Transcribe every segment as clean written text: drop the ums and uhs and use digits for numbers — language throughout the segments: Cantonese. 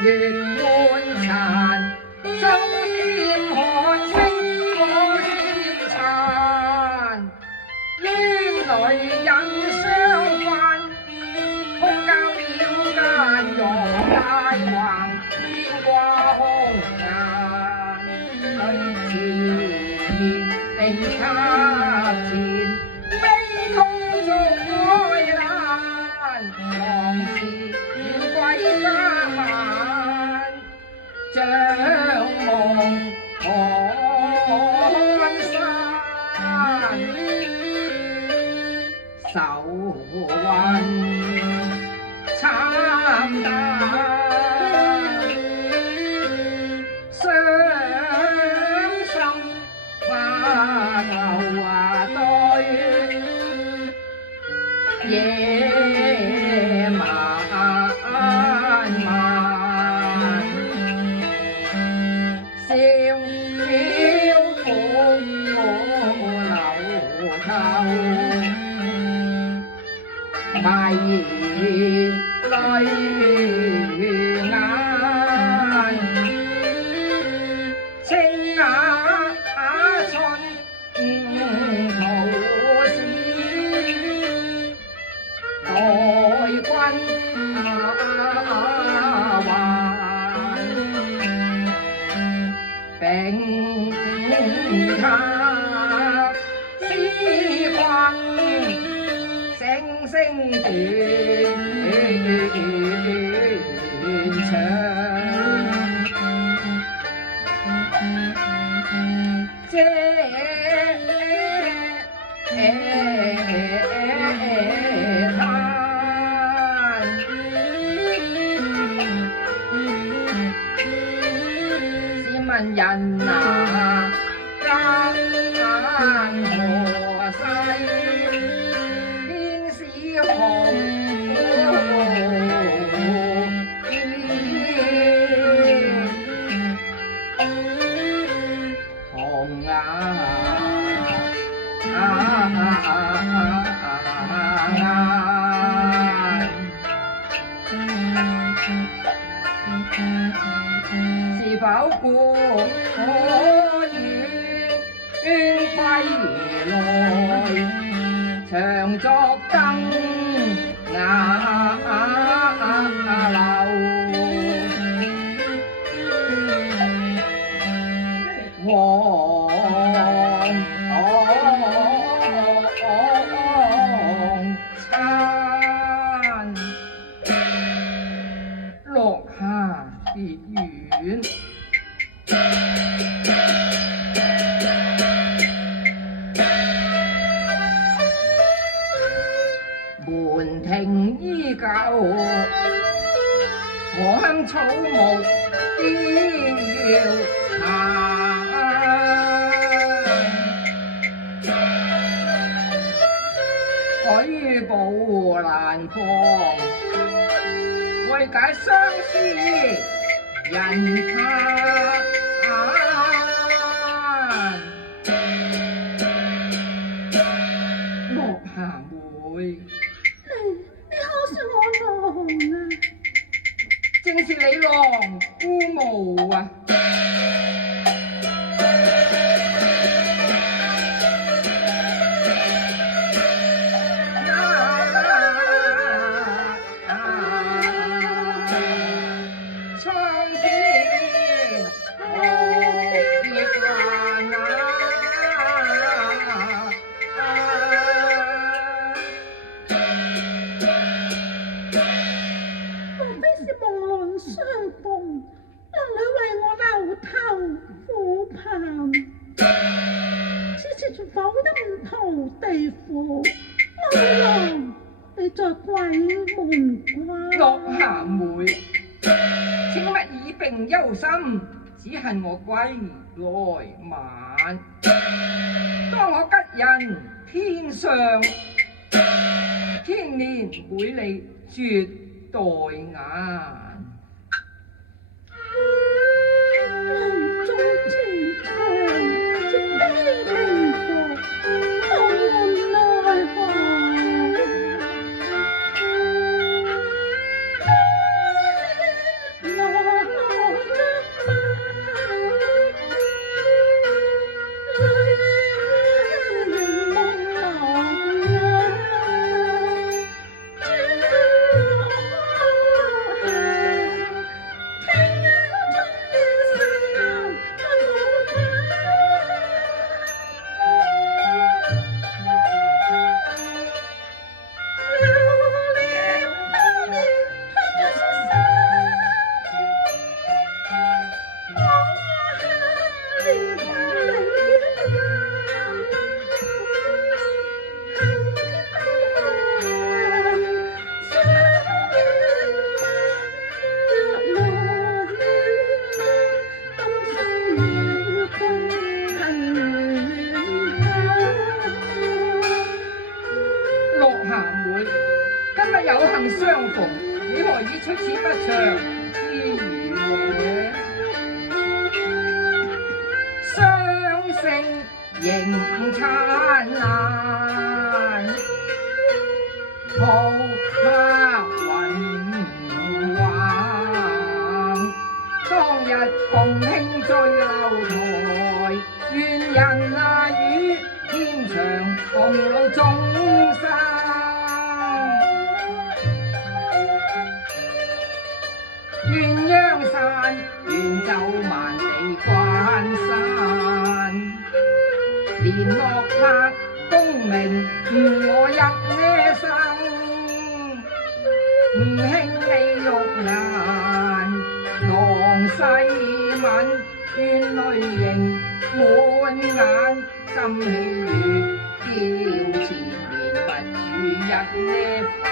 月滿殘，手添寒星火添殘，冤來人相犯，空交了間容大橫，牽掛紅顏，對前定卡前，悲痛中哀難，往事要歸家晚。將夢看山，愁雲慘淡，傷心花頭對夜漫漫。笑飄風流透，迷淚眼，青瓦春途事，待君還。並他詩困，聲聲斷腸，嗟嘆。人啊，間何世，天使紅紅是否故願歸來，長作燈瓦樓，黃餐落下別院。門庭依舊，芳草木凋殘，舉步難放，為解相思人嘆。落霞妹，你可說我郎啊？正是你郎孤傲啊！為父，我郎你在鬼門關。樂霞妹，請勿以病憂心，只恨我歸來晚。當我吉人天上，天年每你絕代眼。臨終前長接悲靈服，無奈何。樂霞妹，今日有幸相逢，你何以出此不祥之語呢？雙星仍燦爛，桃花雲橫。當日共慶醉樓台，願人與天長共老終生。鴛鴦散，願走萬里關山。連落魄功名我入呢生，唔興你玉顏郎世吻，願淚盈滿眼，心喜悅叫纏綿不與日呢番。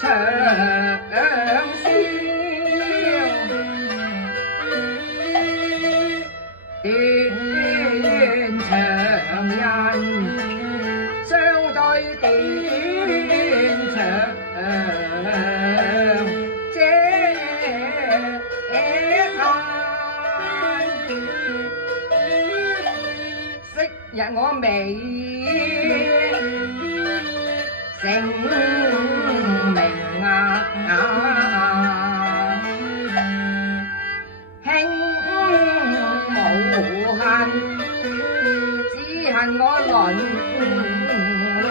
長笑，斷腸人相對斷腸嗟嘆。昔日我美成名輕無恨，只恨我淪落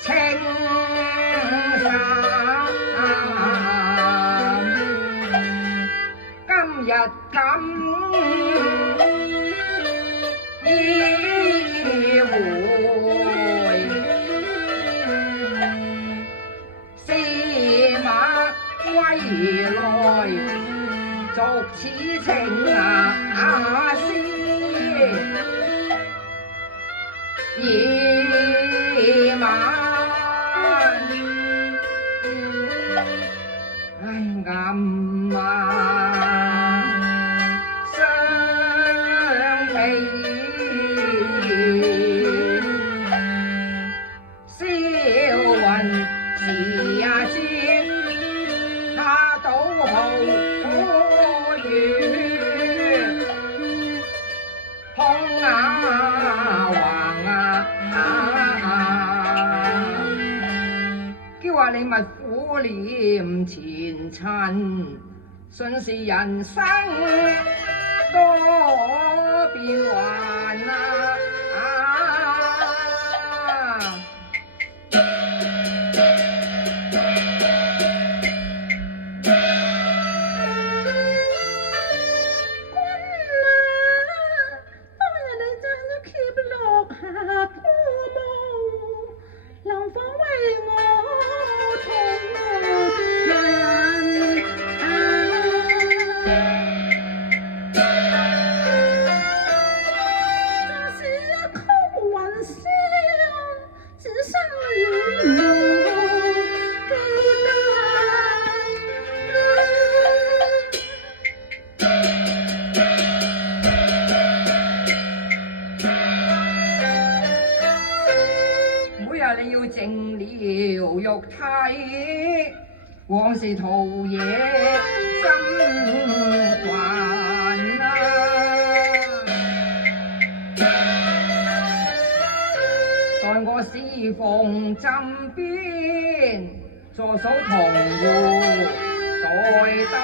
青衫。今日咁意會，司馬歸來，續此情絲。夜晚暗相比，消雲時節，他倒好月，空叫話你勿苦念前塵，順是人生多變幻你要靜了肉體，往事陶冶心魂待我侍奉枕邊，坐數銅壺待單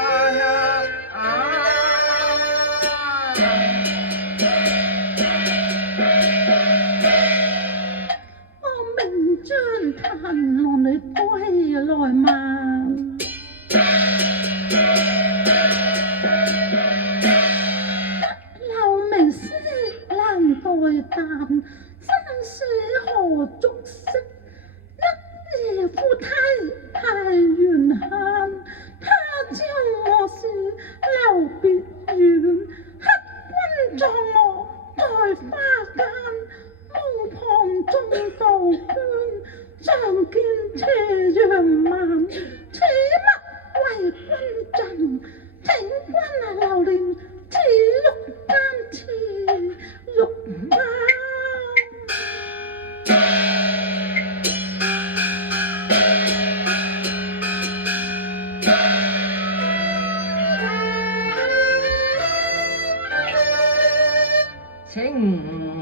盼望你歸來嘛，留名詩難代淡，生死何足惜？一夜夫妻太緣限，他朝我是留別遠，黑君葬我在花間，墓旁種杜鵑。相見斜陽漫，此物為君贈，請君留念此玉簪，此玉簪。清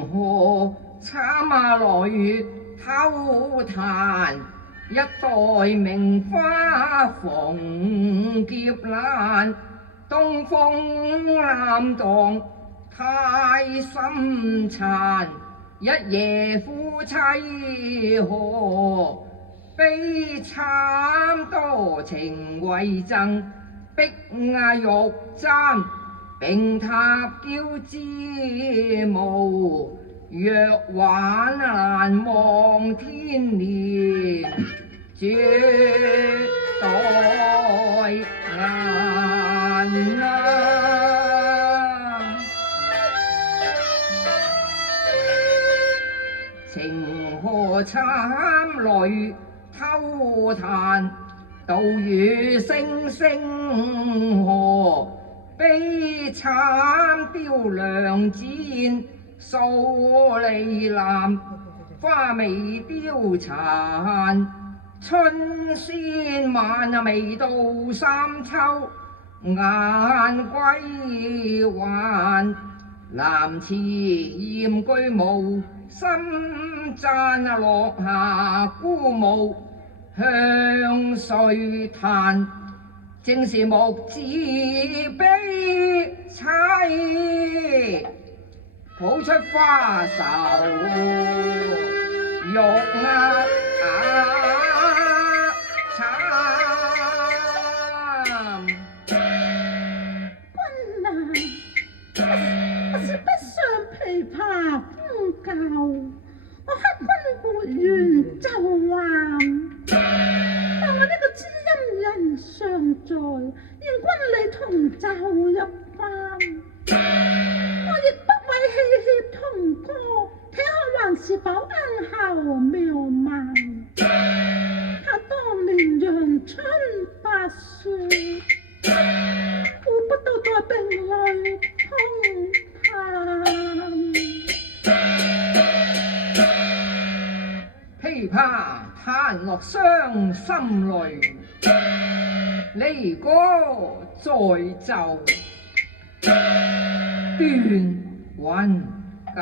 河參來偷彈，一代名花逢劫難，東風倏蕩太深殘，一夜夫妻何悲慘，多情為贈碧玉簪，並塔嬌之舞，若挽難忘天年，絕代顏情何慘淚偷嘆，道與星星河，悲慘雕梁剪，數離藍，花未凋殘。春先晚未到三秋，雁歸還。南池鹽居無，深棧落霞孤鶩，向誰彈？正是木子悲凄，譜出花愁玉慘。君啊，我是不想琵琶風舊，我黑君撥願就還。但我呢個知音人尚在，願君你同奏一番。我亦不為戲協同歌，睇下還是否恩厚妙曼。他當年陽春白雪，顧不到在病裏通嘆。琵琶彈落傷心淚，離歌再奏斷雲間。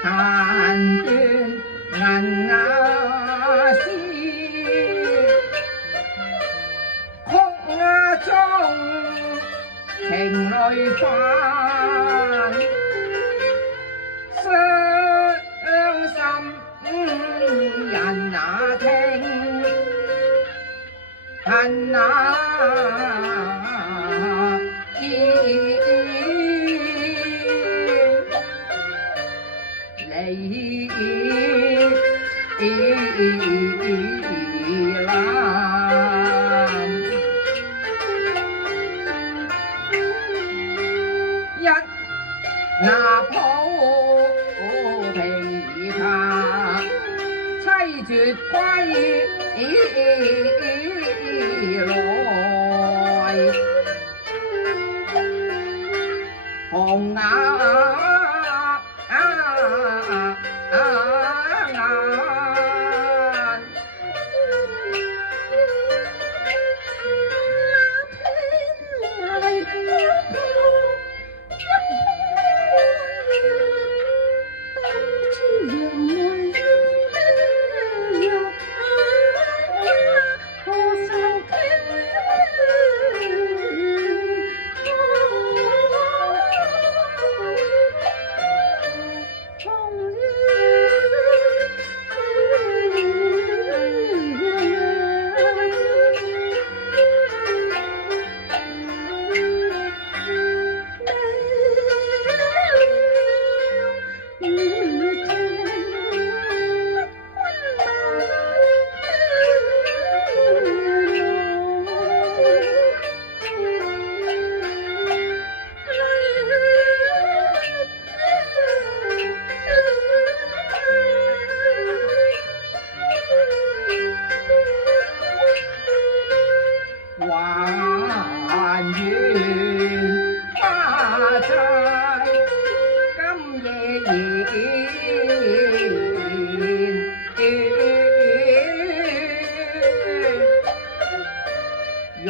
彈斷銀牙絲，曲瓦中情淚泛，傷心人哪聽，恨哪拿抱琵琶，凄絕歸來，紅顏願花菜今夜燃，容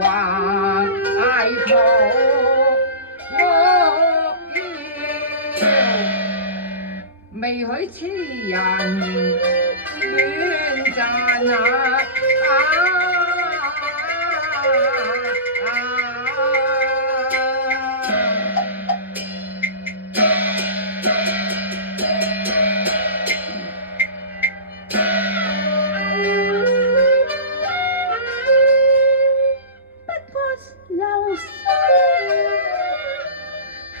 還愛抱我叫，未許痴人戀讚不過有心係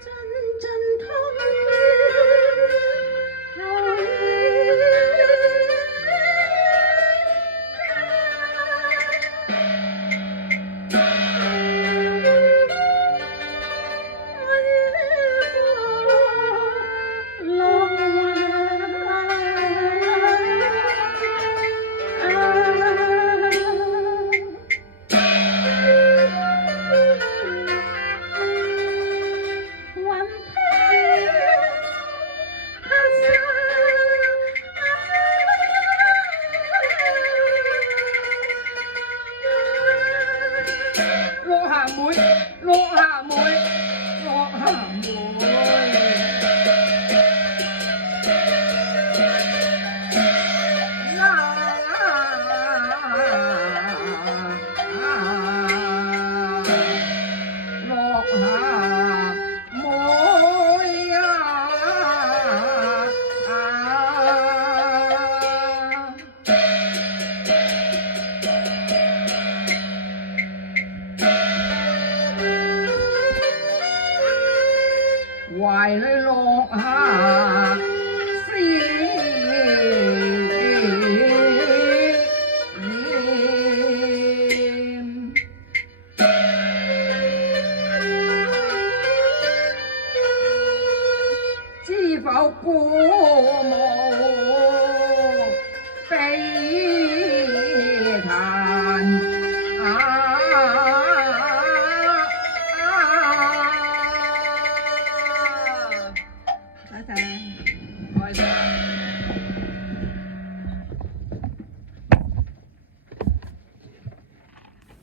陣陣痛叫落霞妹，落霞妹，落霞妹。落霞妹懷裏落下鮮知否故無悲